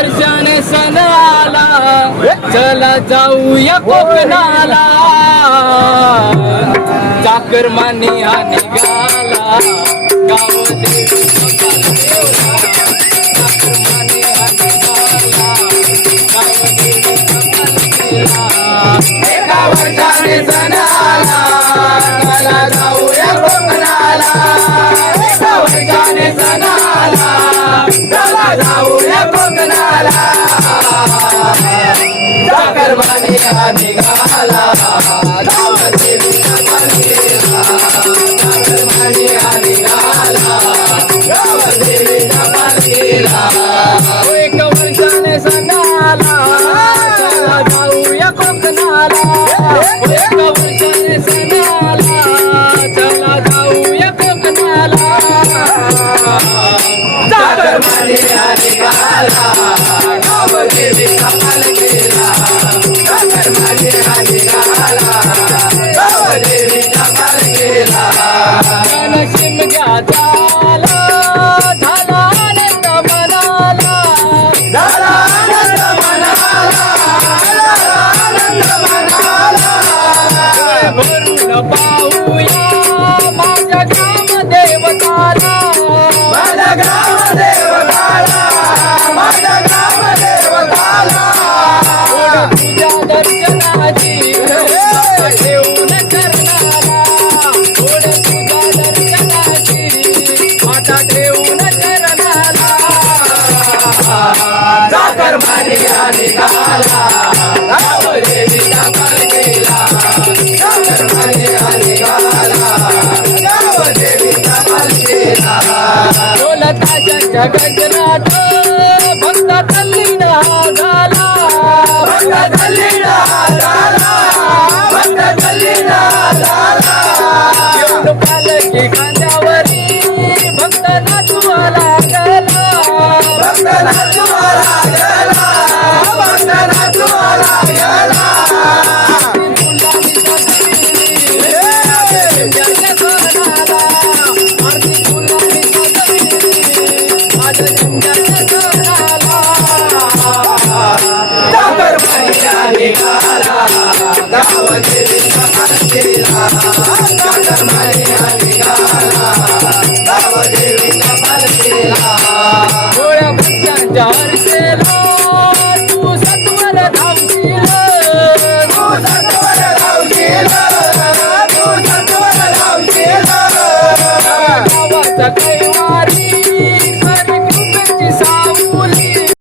वर्षाने सण आला, चला जाऊया कोकणाला. चाकरमानी हा निघाला, गाव देवीचा पालखीला. चाकरमानी हा निघाला, गाव देवीचा पालखीला. एका वर्षाने सण आला, चला जाऊया कोकणाला. एका वर्षाने सण आला, चला जाऊया कोकणाला. चाकरमानी हा निघाला, गाव देवीचा पालखीला. चाकरमानी हा निघाला, गाव देवीचा पालखीला. एका वर्षाने सण आला, चला जाऊया कोकणाला. एका वर्षाने सण आला, चला जाऊया कोकणाला. चाकरमानी हा निघाला, गाव देवीचा पालखीला. चाकरमानी हा निघाला, गाव देवीचा पालखीला. शिमग्या झाला, झाला आनंद मनाला. झाला आनंद मनाला, आनंद मनाला. भरून पाहूया माझ्या ग्रामदेवताला. माझ्या ग्रामदेवताला, माझ्या ग्रामदेवताला. तुझ्या दर्शनाची ठेवून करणारा. तुझ्या दर्शनाची वाटा ठेवून करणारा. चाकरमानी हा निघाला, गाव देवीचा पालखीला. चाकरमानी हा निघाला, गाव देवीचा पालखीला. ढोलताशांच्या गजरात भक्त तल्लीन झाला. भक्त तल्लीन झाला, भक्त तल्लीन झाला. येऊन पालखी खांद्यावरी भक्त नाचवा लागला. भक्त नाचवा लागला, भक्त नाचवा लागला. चाकरमानी हा निघाला, गाव देवीचा पालखीला. चाकरमानी हा